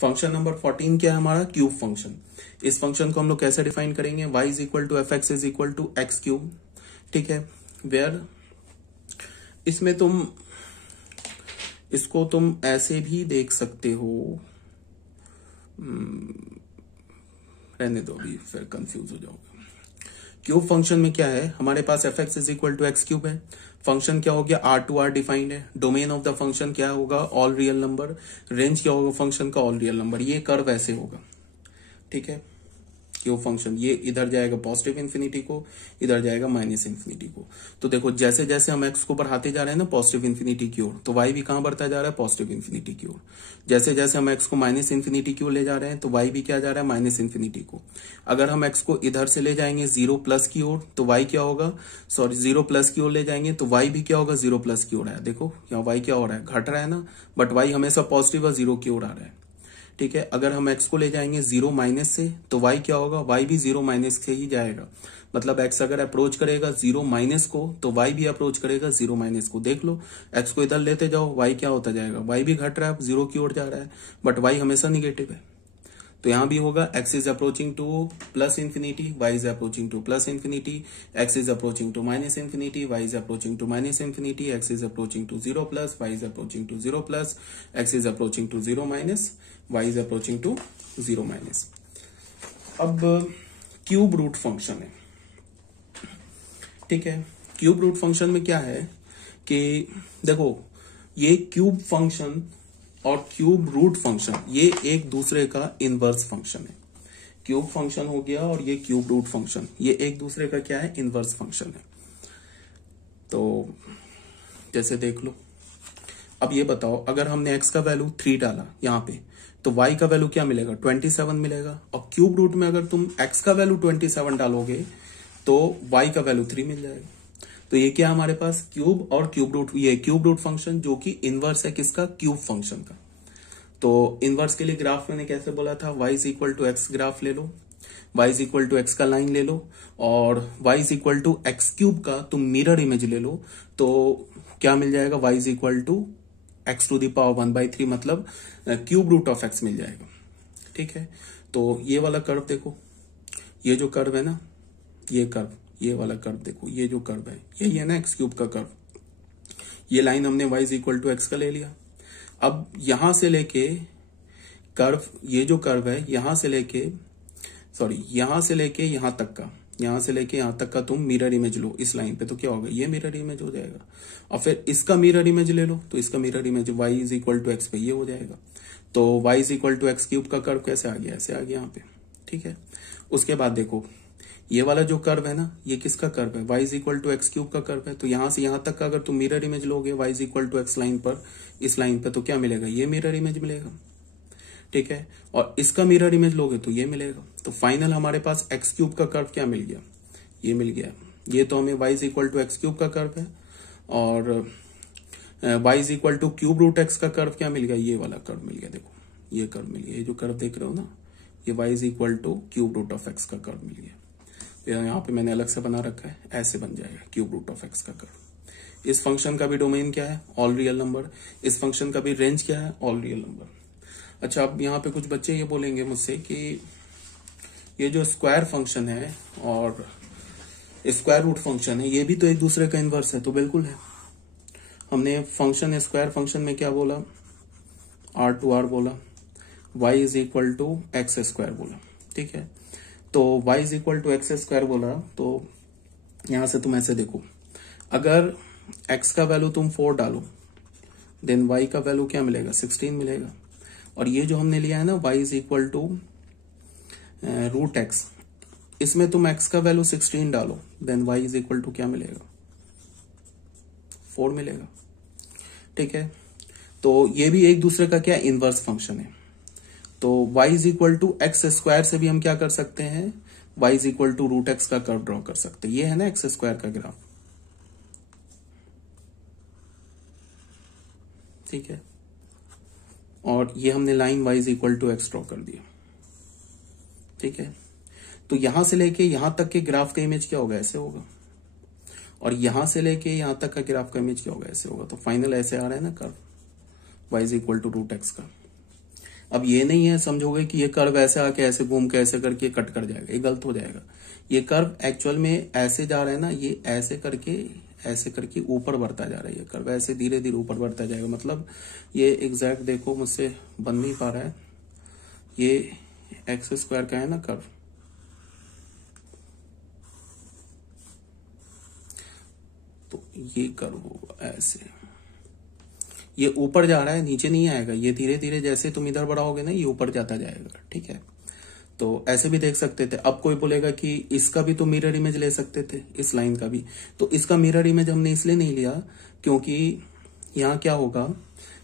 Function number 14 क्या है हमारा, क्यूब फंक्शन। इस फंक्शन को हम लोग कैसे डिफाइन करेंगे, y is equal to f x is equal to x cube. ठीक है, वेयर इसमें इसको तुम ऐसे भी देख सकते हो, रहने दो अभी, फिर कंफ्यूज हो जाओगे। क्यूब फंक्शन में क्या है, हमारे पास f x is equal to x cube है। फंक्शन क्या हो गया, आर टू आर डिफाइंड है। डोमेन ऑफ द फंक्शन क्या होगा, ऑल रियल नंबर। रेंज क्या होगा फंक्शन का, ऑल रियल नंबर। ये कर्व ऐसे होगा, ठीक है। क्यूब फंक्शन ये इधर जाएगा पॉजिटिव इन्फिनिटी को, इधर जाएगा माइनस इन्फिनिटी को। तो देखो जैसे जैसे हम एक्स को बढ़ाते जा रहे हैं ना पॉजिटिव इन्फिनिटी की ओर, तो वाई भी कहां बढ़ता जा रहा है, पॉजिटिव इन्फिनिटी की ओर। जैसे जैसे हम एक्स को माइनस इन्फिनिटी की ओर ले जा रहे हैं, तो वाई भी क्या जा रहा है, माइनस इन्फिनिटी को। अगर हम एक्स को इधर से ले जाएंगे जीरो प्लस की ओर, तो वाई क्या होगा, सॉरी जीरो प्लस की ओर ले जाएंगे तो वाई भी क्या होगा, जीरो प्लस की ओर है। देखो यहाँ वाई क्या हो रहा है, घट रहा है ना, बट वाई हमेशा पॉजिटिव और जीरो की ओर आ रहा है। ठीक है, अगर हम x को ले जाएंगे जीरो माइनस से, तो y क्या होगा, y भी जीरो माइनस से ही जाएगा। मतलब x अगर अप्रोच करेगा जीरो माइनस को, तो y भी अप्रोच करेगा जीरो माइनस को। देख लो x को इधर लेते जाओ, y क्या होता जाएगा, y भी घट रहा है, जीरो की ओर जा रहा है, बट y हमेशा निगेटिव है। तो यहां भी होगा x is approaching to plus infinity, y is approaching to plus infinity, x is approaching to minus infinity, y is approaching to minus infinity, x is approaching to zero plus, y is approaching to zero plus, x is approaching to zero minus, y is approaching to zero minus. अब cube root function है, ठीक है। Cube root function में क्या है कि देखो ये क्यूब फंक्शन और क्यूब रूट फंक्शन ये एक दूसरे का इनवर्स फंक्शन है। क्यूब फंक्शन हो गया और ये क्यूब रूट फंक्शन, ये एक दूसरे का क्या है, इनवर्स फंक्शन है। तो जैसे देख लो, अब ये बताओ अगर हमने x का वैल्यू 3 डाला यहाँ पे, तो y का वैल्यू क्या मिलेगा, 27 मिलेगा। और क्यूब रूट में अगर तुम x का वैल्यू 27 डालोगे तो y का वैल्यू 3 मिल जाएगा। तो ये क्या हमारे पास क्यूब और क्यूब रूट, ये क्यूब रूट फंक्शन जो कि इनवर्स है किसका, क्यूब फंक्शन का। तो इनवर्स के लिए ग्राफ मैंने कैसे बोला था, y is equal to x graph ले लो, y is equal to x का लाइन ले लो, और y is equal to x cube का तुम मिरर इमेज ले लो, तो क्या मिल जाएगा, y is equal to x to the power 1/3, मतलब क्यूब रूट ऑफ एक्स मिल जाएगा। ठीक है, तो ये वाला कर्व देखो, ये जो कर्व है ना, ये कर्व, ये वाला कर्व देखो, ये जो कर्व है ये है ना एक्स क्यूब का कर्व। ये लाइन हमने y is equal to x का ले लिया। अब यहां से लेके कर्व, ये जो कर्व है यहां से लेके, सॉरी यहां से लेके यहां तक का, यहां से लेके यहां तक का तुम मिरर इमेज लो इस लाइन पे, तो क्या होगा, ये मिरर इमेज हो जाएगा। और फिर इसका मिरर इमेज ले लो, तो इसका mirror image y is equal to x पे ये हो जाएगा। तो y is equal to x cube का कर्व कैसे आ गया, ऐसे आ गया यहाँ पे। ठीक है, उसके बाद देखो ये वाला जो कर्व है ना, ये किसका कर्व है, y is equal to x cube का कर्व है। तो यहां से यहां तक का अगर तुम मिरर इमेज लोगे y is equal to x line पर, इस लाइन पे, तो क्या मिलेगा, ये मिरर इमेज मिलेगा। ठीक है, और इसका मिरर इमेज लोगे तो ये मिलेगा। तो फाइनल हमारे पास एक्स क्यूब का कर्व क्या मिल गया, ये मिल गया। ये तो हमें y is equal to x cube का कर्व है, और y is equal to cube root x का कर्व क्या मिल गया, ये वाला कर्व मिल गया। देखो ये कर्व मिल गया, ये जो कर्व देख रहे हो ना, ये y is equal to cube root of x का कर्व मिल गया। यहाँ पे मैंने अलग से बना रखा है, ऐसे बन जाएगा क्यूब रूट ऑफ एक्स का कर्व। इस फंक्शन का भी डोमेन क्या है, ऑल रियल नंबर। इस फंक्शन का भी रेंज क्या है, ऑल रियल नंबर। अच्छा, अब यहाँ पे कुछ बच्चे ये बोलेंगे मुझसे कि ये जो स्क्वायर फंक्शन है और स्क्वायर रूट फंक्शन है, ये भी तो एक दूसरे का इनवर्स है। तो बिल्कुल है, हमने फंक्शन स्क्वायर फंक्शन में क्या बोला, आर टू आर बोला, y is equal to x square बोला। ठीक है, तो y is equal to x square बोला, तो यहां से तुम ऐसे देखो, अगर x का वैल्यू तुम 4 डालो, देन y का वैल्यू क्या मिलेगा, 16 मिलेगा। और ये जो हमने लिया है ना y is equal to root x, इसमें तुम x का वैल्यू 16 डालो, then y is equal to क्या मिलेगा, 4 मिलेगा। ठीक है, तो ये भी एक दूसरे का क्या इनवर्स फंक्शन है। तो y is equal to x square से भी हम क्या कर सकते हैं, y is equal to root x का कर्व ड्रॉ कर सकते हैं। ये है ना एक्स स्क्वायर का ग्राफ। ठीक है, और ये हमने line y is equal to x draw कर दिया। ठीक है, तो यहां से लेके यहां तक के ग्राफ का इमेज क्या होगा, ऐसे होगा। और यहां से लेके यहां तक का ग्राफ का इमेज क्या होगा, ऐसे होगा। तो फाइनल ऐसे आ रहा है ना curve, y is equal to root x का। अब ये नहीं है समझोगे कि ये कर्व ऐसे आके ऐसे घूम के ऐसे करके कट कर जाएगा, ये गलत हो जाएगा। ये कर्व एक्चुअल में ऐसे जा रहा है ना, ये ऐसे करके ऊपर बढ़ता जा रहा है। ये कर्व ऐसे धीरे धीरे ऊपर बढ़ता जाएगा, मतलब ये एग्जैक्ट देखो मुझसे बन नहीं पा रहा है। ये एक्स स्क्वायर का है ना कर्व, तो ये कर्व होगा ऐसे, ये ऊपर जा रहा है, नीचे नहीं आएगा। ये धीरे धीरे जैसे तुम इधर बढ़ाओगे ना, ये ऊपर जाता जाएगा, ठीक है। तो ऐसे भी देख सकते थे। अब कोई बोलेगा कि इसका भी तो मिरर इमेज ले सकते थे, इस लाइन का भी। तो इसका मिरर इमेज हमने इसलिए नहीं लिया क्योंकि यहाँ क्या होगा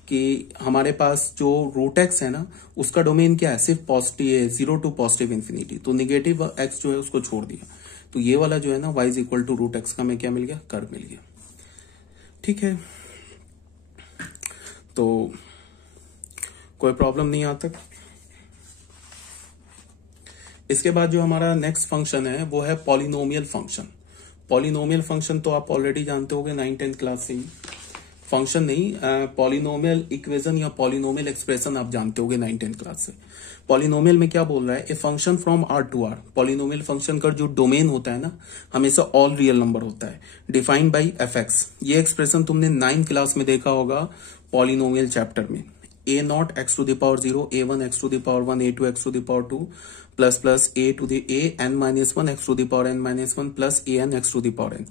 कि हमारे पास जो रूट एक्स है ना, उसका डोमेन क्या है, सिर्फ पॉजिटिव, 0 टू पॉजिटिव इंफिनिटी। तो निगेटिव एक्स जो है उसको छोड़ दिया। तो ये वाला जो है ना y is equal to root x का हमें क्या मिल गया, कर्व मिल गया, ठीक है। तो कोई प्रॉब्लम नहीं आता। इसके बाद जो हमारा नेक्स्ट फंक्शन है वो है पॉलिनोमियल फंक्शन। पॉलिनोमियल फंक्शन तो आप ऑलरेडी जानते होंगे 9th-10th क्लास से ही। फंक्शन नहीं, पॉलिनोमियल इक्वेशन या पॉलिनोमियल एक्सप्रेशन आप जानते होंगे 9th-10th क्लास से। पॉलिनोमियल में क्या बोल रहा है, a function from R to R. Polynomial function का जो डोमेन होता है ना, हमेशा ऑल रियल नंबर होता है, डिफाइंड बाई एफ एक्स। ये एक्सप्रेशन तुमने 9th क्लास में देखा होगा पॉलिनोमियल चैप्टर में। A nought x to the power 0, A1 x to the power 1, A2 x to the power 2 plus plus a to the a n minus 1 x to the power n minus 1 plus an x to the power n।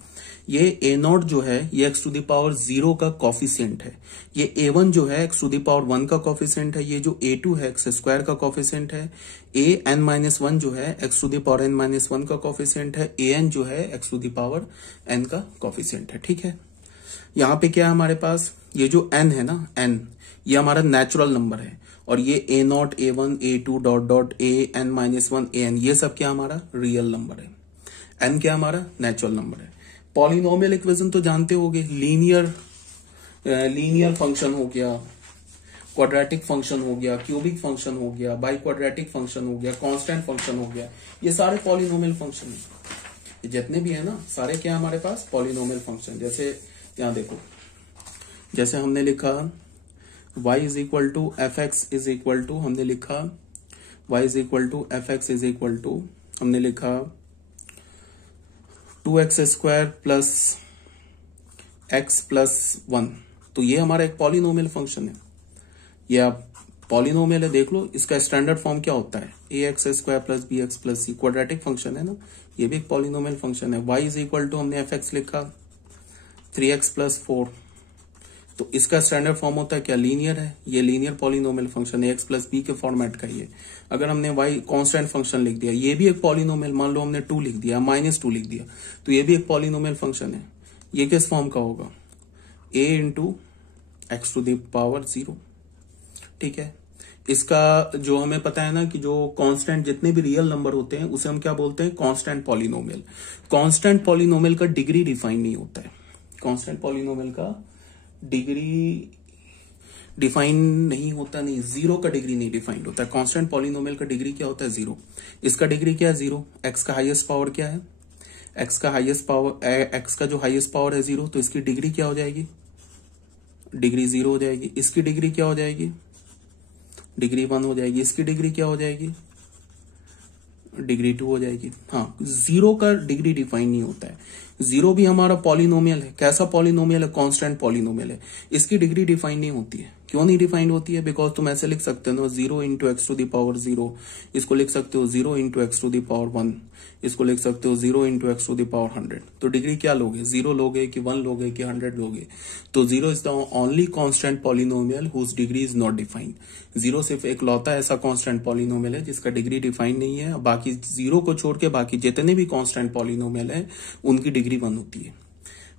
ये a nought जो है ये x to the power 0 का coefficient है। ये a1 जो है x to the power 1 का कॉफिशिएंट है। ये जो a2 है एक्स स्क्वायर का कॉफिशिएंट है। a n माइनस 1 जो है x to the power n minus 1 का कॉफिशिएंट है। an जो है x to the power n का कॉफिशिएंट है, ठीक है। यहाँ पे क्या है हमारे पास, ये जो n है ना, n ये हमारा नेचुरल नंबर है, और ये a not a1 a2 dot dot a n minus 1 an ये सब क्या हमारा रियल नंबर है। n क्या हमारा नेचुरल नंबर है। पॉलिनोमियल इक्वेशन तो जानते होगे, लीनियर फंक्शन हो गया, क्वाड्रेटिक फंक्शन हो गया, क्यूबिक फंक्शन हो गया, बाई क्वाड्रेटिक फंक्शन हो गया, कांस्टेंट फंक्शन हो गया, ये सारे पॉलिनोमियल फंक्शन है। जितने भी है ना सारे क्या हमारे पास पॉलिनोमियल फंक्शन। जैसे यहां देखो, जैसे हमने लिखा y is equal to f x is equal to, हमने लिखा y is equal to f x is equal to, हमने लिखा 2x square plus x plus 1। तो ये हमारा एक पॉलिनोमियल फंक्शन है। ये आप पॉलिनोमियल है, देख लो इसका स्टैंडर्ड फॉर्म क्या होता है, ax square plus bx plus c। Quadratic function है ना, ये भी एक पॉलिनोमियल फंक्शन है। y इज इक्वल टू हमने एफ एक्स लिखा 3x प्लस 4। तो इसका स्टैंडर्ड फॉर्म होता है क्या, लीनियर है। ये लीनियर पॉलिनोमियल फंक्शन है, एक्स प्लस बी के फॉर्मेट का। ये अगर हमने y कांस्टेंट फंक्शन लिख दिया, ये भी एक पॉलिनोमियल, मान लो हमने 2 लिख दिया, -2 लिख दिया, तो ये भी एक पॉलिनोमियल फंक्शन है। ये किस फॉर्म का होगा, a into x to the power 0, ठीक है। इसका जो हमें पता है ना कि जो कांस्टेंट जितने भी रियल नंबर होते हैं उसे हम क्या बोलते हैं, कांस्टेंट पॉलिनोमियल। कांस्टेंट पॉलिनोमियल का डिग्री डिफाइन नहीं होता है। कांस्टेंट पॉलिनोमियल का डिग्री डिफाइन नहीं होता, नहीं, 0 का डिग्री नहीं डिफाइंड होता है। कांस्टेंट पॉलिनोमियल का डिग्री क्या होता है, 0। इसका डिग्री क्या है, 0। एक्स का हाईएस्ट पावर क्या है, एक्स का हाईएस्ट पावर, एक्स का जो हाईएस्ट पावर है 0, तो इसकी डिग्री क्या हो जाएगी, डिग्री 0 हो जाएगी। इसकी डिग्री क्या हो जाएगी, डिग्री 1 हो जाएगी। इसकी डिग्री क्या हो जाएगी, डिग्री 2 हो जाएगी। हाँ, 0 का डिग्री डिफाइन नहीं होता है। 0 भी हमारा पॉलिनोमियल है। कैसा पॉलिनोमियल है, कांस्टेंट पॉलिनोमियल है। इसकी डिग्री डिफाइन नहीं होती है। क्यों नहीं डिफाइंड होती है, बिकॉज तुम ऐसे लिख सकते हो 0 into x to the power 0, इसको लिख सकते हो 0 into x to the power 1, इसको लिख सकते हो 0 into x to the power 100। तो डिग्री क्या लोगे, 0 लोगे कि 1 लोगे कि 100 लोगे। तो 0 is the only constant polynomial whose degree is not defined. 0 सिर्फ एक लौता ऐसा कांस्टेंट पॉलिनोमियल है जिसका डिग्री डिफाइंड नहीं है। बाकी 0 को छोड़ के बाकी जितने भी कांस्टेंट पॉलिनोमियल है उनकी डिग्री 1 होती है।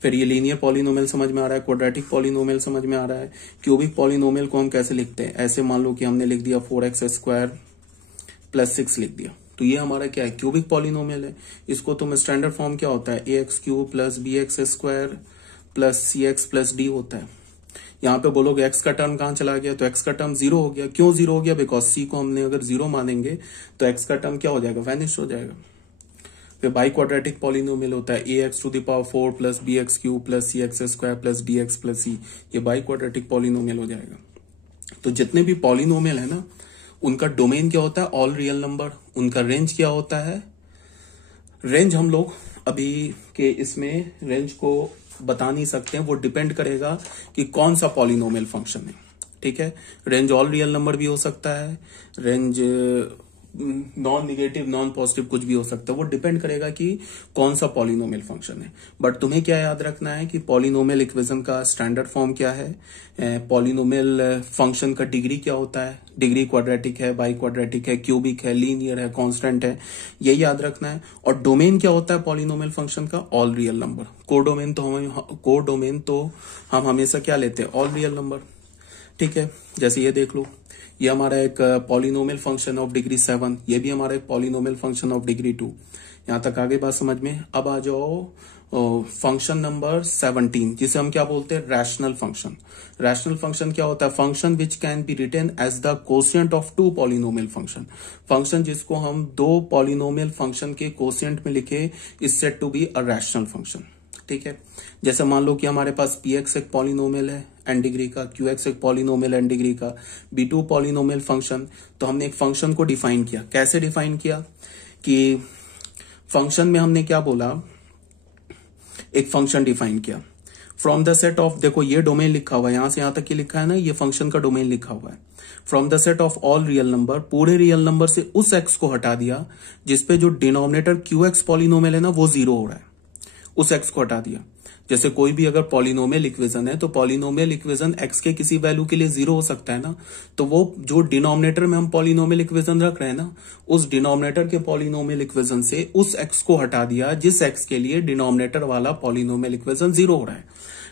फिर ये लीनियर पॉलिनोमियल समझ में आ रहा है, क्वाड्रेटिक पॉलिनोमियल समझ में आ रहा है। क्यूबिक पॉलिनोमियल को हम कैसे लिखते हैं, ऐसे मान लो कि हमने लिख दिया 4x स्क्वायर प्लस 6 लिख दिया, तो ये हमारा क्या है, क्यूबिक पॉलिनोमियल है। इसको तुम स्टैंडर्ड फॉर्म क्या होता है, ax cube plus bx square plus cx plus d होता है। यहाँ पे बोलोगे x का टर्म कहाँ चला गया, तो x का टर्म 0 हो गया। क्यों 0 हो गया, बिकॉज c को हमने अगर 0 मानेंगे तो x का टर्म क्या हो जाएगा, वैनिश हो जाएगा। फिर बाई क्वाड्रेटिक पॉलिनोमियल होता है ax to the power 4 plus bx cube plus cx square plus dx plus c, ये बाई क्वाड्रेटिक पॉलिनोमियल हो जाएगा। तो जितने भी पॉलिनोमियल है ना उनका डोमेन क्या होता है, ऑल रियल नंबर। उनका रेंज क्या होता है, रेंज हम लोग अभी के इसमें रेंज को बता नहीं सकते हैं, वो डिपेंड करेगा कि कौन सा पॉलिनोमियल फंक्शन है। ठीक है, रेंज ऑल रियल नंबर भी हो सकता है, range non negative non positive कुछ भी हो सकता है, वो डिपेंड करेगा कि कौन सा पॉलिनोमियल फंक्शन है। बट तुम्हें क्या याद रखना है कि पॉलिनोमियल इक्वेशन का स्टैंडर्ड फॉर्म क्या है, पॉलिनोमियल फंक्शन का डिग्री क्या होता है, डिग्री क्वाड्रेटिक है, बाई क्वाड्रेटिक है, क्यूबिक है, लीनियर है, कांस्टेंट है, ये याद रखना है। और डोमेन क्या होता है पॉलिनोमियल फंक्शन का, ऑल रियल नंबर। कोडोमेन तो हम हमेशा क्या लेते हैं, ऑल रियल नंबर। ठीक है, जैसे ये देख लो, ये हमारा एक पॉलिनोमियल फंक्शन ऑफ डिग्री 7, ये भी हमारा एक पॉलिनोमियल फंक्शन ऑफ डिग्री 2। यहां तक आगे बात समझ में। अब आ जाओ फंक्शन नंबर 17, जिसे हम क्या बोलते हैं, रैशनल फंक्शन। रैशनल फंक्शन क्या होता है, function which can be written as the quotient of two polynomial function. Function जिसको हम दो पॉलिनोमियल फंक्शन के कोशिएंट में लिखे is said to be a rational function. ठीक है, जैसे मान लो कि हमारे पास px एक पॉलिनोमियल है एन डिग्री का, qx एक पॉलिनोमियल एन डिग्री का, b2 पॉलिनोमियल फंक्शन। तो हमने एक फंक्शन को डिफाइन किया, कैसे डिफाइन किया कि फंक्शन में हमने क्या बोला, एक फंक्शन डिफाइन किया फ्रॉम द सेट ऑफ, देखो ये डोमेन लिखा हुआ है, यहां से यहां तक ये लिखा है ना, ये फंक्शन का डोमेन लिखा हुआ है। From the set of all real number, पूरे रियल नंबर से उस x को हटा दिया जिसपे जो डिनोमिनेटर qx पॉलिनोमियल है ना वो 0 हो रहा है, उस x को हटा दिया। जैसे कोई भी अगर पॉलिनोमियल इक्वेशन है तो पॉलिनोमियल इक्वेशन x के किसी वैल्यू के लिए 0 हो सकता है ना, तो वो जो डिनोमिनेटर में हम पॉलिनोमियल इक्वेशन रख रहे हैं ना, उस डिनोमिनेटर के पॉलिनोमियल इक्वेशन से उस x को हटा दिया जिस x के लिए डिनोमिनेटर वाला पॉलिनोमियल इक्वेशन 0 हो रहा है।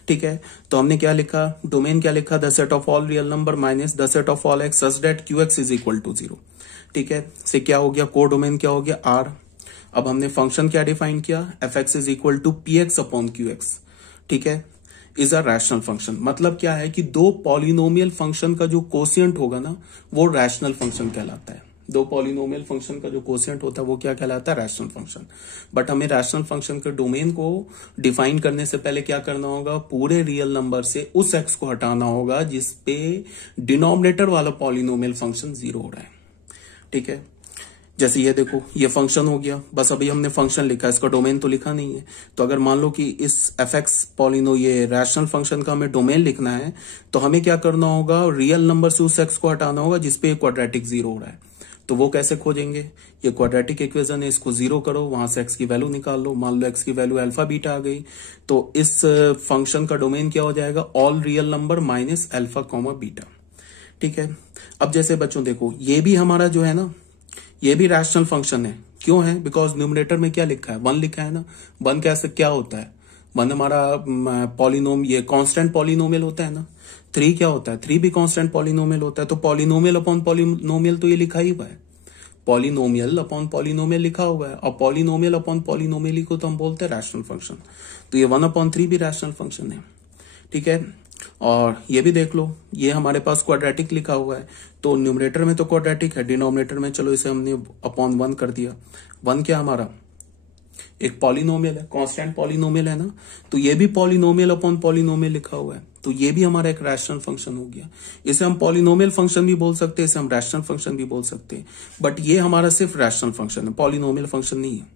ठीक है, तो हमने क्या लिखा, डोमेन क्या लिखा, the set of all real number minus the set of all x such that QX is equal to 0। ठीक है, से क्या हो गया, को डोमेन क्या हो गया, R। अब हमने फंक्शन क्या डिफाइन किया, fx is equal to px upon qx। ठीक है, इज अ रैशनल फंक्शन। मतलब क्या है कि दो पॉलिनोमियल फंक्शन का जो कोशिएंट होगा ना वो रैशनल फंक्शन कहलाता है। दो पॉलिनोमियल फंक्शन का जो कोशिएंट होता है वो क्या कहलाता है, रैशनल फंक्शन। बट हमें रैशनल फंक्शन के डोमेन को डिफाइन करने से पहले क्या करना होगा, पूरे रियल नंबर से उस x को हटाना होगा जिसपे डिनोमिनेटर वाला पॉलिनोमियल फंक्शन 0 हो रहा है। ठीक है, जैसे ये देखो, ये फंक्शन हो गया, बस अभी हमने फंक्शन लिखा, इसका डोमेन तो लिखा नहीं है। तो अगर मान लो कि इस fx पॉलिनो ये रैशनल फंक्शन का हमें डोमेन लिखना है तो हमें क्या करना होगा, रियल नंबर से उस x को हटाना होगा जिसपे क्वाड्रेटिक 0 हो रहा है। तो वो कैसे खोजेंगे, ये क्वाड्रेटिक इक्वेशन है, इसको 0 करो, वहां से x की वैल्यू निकाल लो। मान लो x की वैल्यू अल्फा बीटा आ गई, तो इस फंक्शन का डोमेन क्या हो जाएगा, all real number minus alpha comma beta. ठीक है, अब जैसे बच्चों देखो, ये भी हमारा जो है ना, ये भी रैशनल फंक्शन है। क्यों है, बिकॉज न्यूमरेटर में क्या लिखा है, 1 लिखा है ना। 1 कैसे क्या होता है, 1 हमारा पॉलिनोम ये कांस्टेंट पॉलिनोमियल होता है ना। 3 क्या होता है, 3 भी कांस्टेंट पॉलिनोमियल होता है। तो पॉलिनोमियल अपॉन पॉलिनोमियल तो ये लिखा ही हुआ है, पॉलिनोमियल अपॉन पॉलिनोमियल लिखा हुआ है, और पॉलिनोमियल अपॉन पॉलिनोमियल को तो हम बोलते हैं रैशनल फंक्शन। तो ये 1/3 भी रैशनल फंक्शन है। ठीक है, और ये भी देख लो, ये हमारे पास क्वाड्रेटिक लिखा हुआ है, तो न्यूमरेटर में तो क्वाड्रेटिक है, डिनोमिनेटर में चलो इसे हमने अपॉन 1 कर दिया। 1 क्या हमारा एक पॉलिनोमियल है, कांस्टेंट पॉलिनोमियल है ना, तो ये भी पॉलिनोमियल अपॉन पॉलिनोमियल लिखा हुआ है, तो ये भी हमारा एक रैशनल फंक्शन हो गया। इसे हम पॉलिनोमियल फंक्शन भी बोल सकते हैं, इसे हम रैशनल फंक्शन भी बोल सकते हैं, बट ये हमारा सिर्फ रैशनल फंक्शन है, पॉलिनोमियल फंक्शन नहीं है।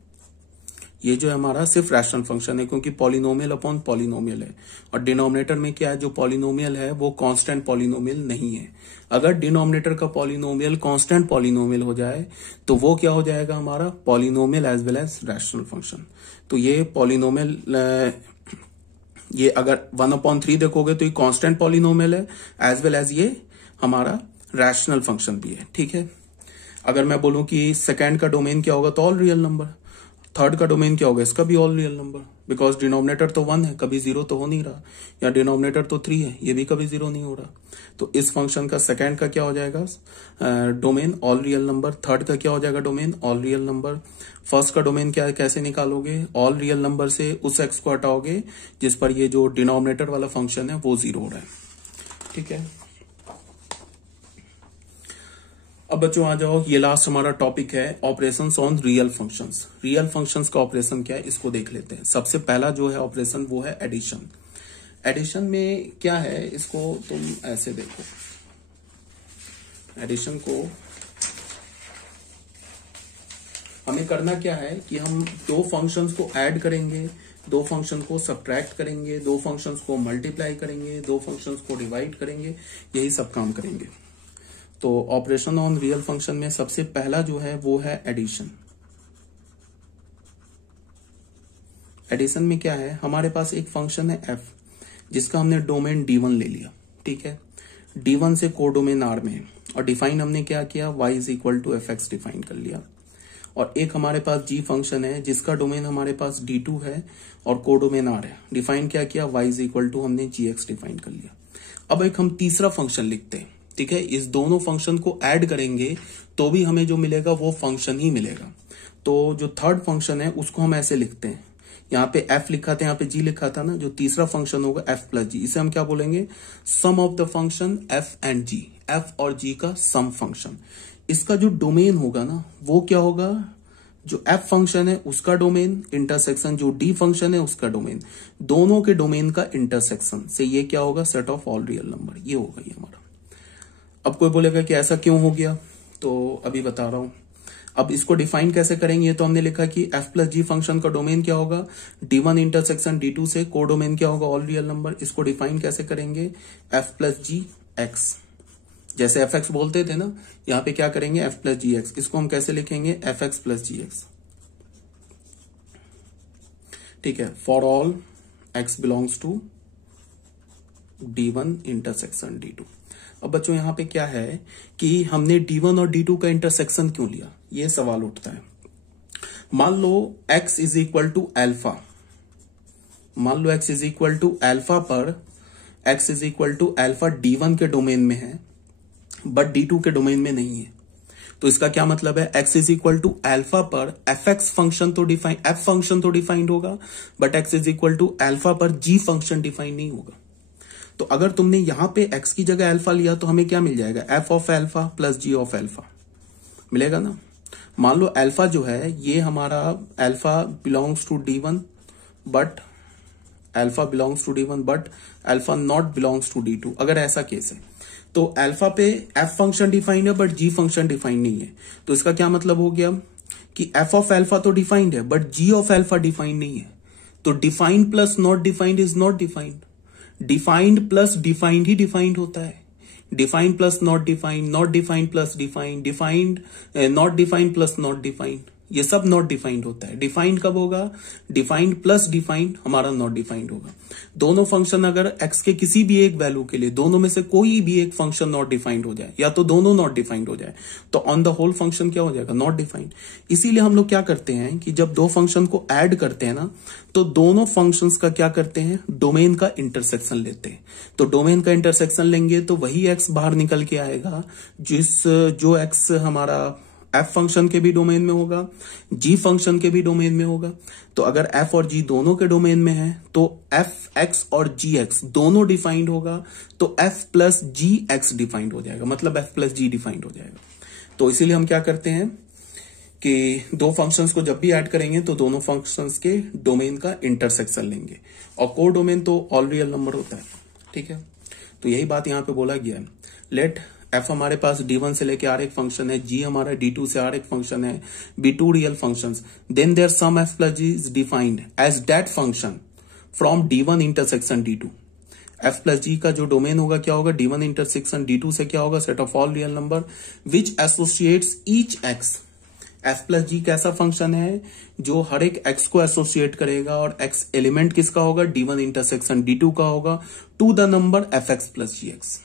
ये जो है हमारा सिर्फ रैशनल फंक्शन है, क्योंकि पॉलिनोमियल अपॉन पॉलिनोमियल है, और डिनोमिनेटर में क्या है, जो पॉलिनोमियल है वो कांस्टेंट पॉलिनोमियल नहीं है। अगर डिनोमिनेटर का पॉलिनोमियल कांस्टेंट पॉलिनोमियल हो जाए तो वो क्या हो जाएगा, हमारा polynomial as well as rational function. तो ये पॉलिनोमियल, ये अगर 1/3 देखोगे तो ये कांस्टेंट पॉलिनोमियल है, एज वेल एज ये हमारा रैशनल फंक्शन भी है। ठीक है, अगर मैं बोलूं कि सेकेंड का डोमेन क्या होगा, तो ऑल रियल नंबर। थर्ड का डोमेन क्या होगा, इसका भी all real number, because denominator तो 1 है, कभी 0 तो हो नहीं रहा, या डिनोमिनेटर तो 3 है, ये भी कभी 0 नहीं हो रहा। तो इस फंक्शन का सेकंड का क्या हो जाएगा, domain all real number. Third का क्या हो जाएगा, domain all real number. First का डोमेन क्या, कैसे निकालोगे, ऑल रियल नंबर से उस x को हटाओगे जिस पर ये जो डिनोमिनेटर वाला फंक्शन है वो 0 हो रहा है। ठीक है, अब बच्चों आ जाओ, ये लास्ट हमारा टॉपिक है operations on real functions. Real functions का ऑपरेशन क्या है, इसको देख लेते हैं। सबसे पहला जो है ऑपरेशन वो है एडिशन। एडिशन में क्या है, इसको तुम ऐसे देखो, एडिशन को हमें करना क्या है कि हम दो फंक्शंस को ऐड करेंगे, दो फंक्शन को सब्ट्रैक्ट करेंगे, दो फंक्शंस को मल्टीप्लाई करेंगे, दो फंक्शंस को डिवाइड करेंगे, यही सब काम करेंगे। तो ऑपरेशन ऑन रियल फंक्शन में सबसे पहला जो है वो है एडिशन। एडिशन में क्या है, हमारे पास एक फंक्शन है f जिसका हमने डोमेन d1 ले लिया, ठीक है। d1 से कोडोमेन r में, और डिफाइन हमने क्या किया, y is equal to f x define कर लिया। और एक हमारे पास g फंक्शन है जिसका डोमेन हमारे पास d2 है और कोडोमेन r है, डिफाइन क्या किया, y इज इक्वल टू हमने gx डिफाइन कर लिया। अब एक हम तीसरा फंक्शन लिखते हैं, ठीक है। इस दोनों फंक्शन को ऐड करेंगे तो भी हमें जो मिलेगा वो फंक्शन ही मिलेगा। तो जो थर्ड फंक्शन है उसको हम ऐसे लिखते हैं, यहाँ पे f लिखा था, यहाँ पे g लिखा था ना, जो तीसरा फंक्शन होगा f प्लस जी, इसे हम क्या बोलेंगे, sum of the function f and g, f और g का सम फंक्शन। इसका जो डोमेन होगा ना वो क्या होगा, जो f फंक्शन है उसका डोमेन इंटरसेक्शन जो d फंक्शन है उसका डोमेन, दोनों के डोमेन का इंटरसेक्शन से ये क्या होगा, set of all real number, ये होगा ये हमारा। अब कोई बोलेगा कि ऐसा क्यों हो गया, तो अभी बता रहा हूं। अब इसको डिफाइन कैसे करेंगे, तो हमने लिखा कि f प्लस जी फंक्शन का डोमेन क्या होगा, d1 इंटरसेक्शन d2 से, कोडोमेन क्या होगा, ऑल रियल नंबर। इसको डिफाइन कैसे करेंगे, f प्लस जी एक्स, जैसे एफ एक्स बोलते थे ना, यहाँ पे क्या करेंगे, f प्लस जी एक्स। इसको हम कैसे लिखेंगे, f x plus g x, ठीक है। For all x belongs to d1 intersection d2। अब बच्चों यहाँ पे क्या है कि हमने d1 और d2 का इंटरसेक्शन क्यों लिया, ये सवाल उठता है। मान लो x is equal to alpha, मान लो x is equal to alpha पर x is equal to alpha d1 के डोमेन में है बट d2 के डोमेन में नहीं है। तो इसका क्या मतलब है, x is equal to alpha पर fx फंक्शन तो डिफाइन, f फंक्शन तो डिफाइंड होगा but x is equal to alpha पर g फंक्शन डिफाइन नहीं होगा। तो अगर तुमने यहां पे x की जगह अल्फा लिया तो हमें क्या मिल जाएगा, f of alpha plus g of alpha मिलेगा ना। मान लो अल्फा जो है ये हमारा alpha belongs to d1 but alpha belongs to d1 but alpha not belongs to d2। अगर ऐसा केस है तो अल्फा पे f फंक्शन डिफाइंड है बट g फंक्शन डिफाइंड नहीं है। तो इसका क्या मतलब हो गया कि f ऑफ एल्फा तो डिफाइंड है but g of alpha defined नहीं है। तो defined plus not defined is not defined, defined plus defined he defined होता है। Defined plus not defined, not defined plus defined, defined not defined plus not defined, ये सब not defined होता है। Defined कब होगा, डिफाइंड प्लस डिफाइंड हमारा not defined होगा। दोनों फंक्शन अगर x के किसी भी एक वैल्यू के लिए दोनों में से कोई भी एक फंक्शन नॉट डिफाइंड हो जाए या तो दोनों नॉट डिफाइंड हो जाए तो ऑन द होल फंक्शन क्या हो जाएगा, नॉट डिफाइंड। इसीलिए हम लोग क्या करते हैं कि जब दो फंक्शन को ऐड करते हैं ना तो दोनों फंक्शंस का क्या करते हैं, डोमेन का इंटरसेक्शन लेते हैं। तो डोमेन का इंटरसेक्शन लेंगे तो वही x बाहर निकल के आएगा जो x हमारा f फंक्शन के भी डोमेन में होगा, g फंक्शन के भी डोमेन में होगा। तो अगर f और g दोनों के डोमेन में है तो f(x) और g(x) दोनों डिफाइंड होगा तो f plus g x defined हो जाएगा, मतलब f प्लस जी डिफाइंड हो जाएगा। तो इसीलिए हम क्या करते हैं कि दो फंक्शंस को जब भी ऐड करेंगे तो दोनों फंक्शंस के डोमेन का इंटरसेक्शन लेंगे, और को डोमेन तो ऑल रियल नंबर होता है, ठीक है। तो यही बात यहाँ पे बोला गया है। लेट f हमारे पास d1 से लेके r एक फंक्शन है, g हमारा d2 से r एक फंक्शन है, be two real functions, then their sum f plus g is defined as that function from d1 intersection d2। f plus g का जो डोमेन होगा क्या होगा, d1 इंटरसेक्शन d2 से क्या होगा, set of all real number which associates each x। f plus g कैसा function है, जो हर एक x को एसोसिएट करेगा और x एलिमेंट किसका होगा, d1 इंटरसेक्शन d2 का होगा, to the number fx plus gx।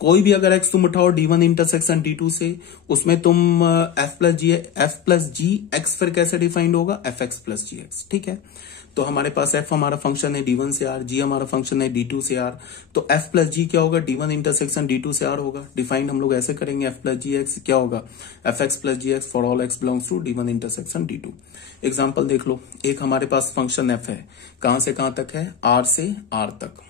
कोई भी अगर x तुम उठाओ d1 इंटरसेक्शन d2 से, उसमें तुम f प्लस जी एक्स फिर कैसे डिफाइंड होगा, fx प्लस gx, ठीक है। तो हमारे पास f हमारा फंक्शन है d1 से r, g हमारा फंक्शन है d2 से r, तो f प्लस जी क्या होगा, d1 इंटरसेक्शन d2 से r होगा। डिफाइंड हम लोग ऐसे करेंगे, f प्लस जी एक्स क्या होगा, fx plus gx for all x belongs to d1 intersection d2। Example देख लो, एक हमारे पास फंक्शन f है, कहां से कहां तक है, r से r तक।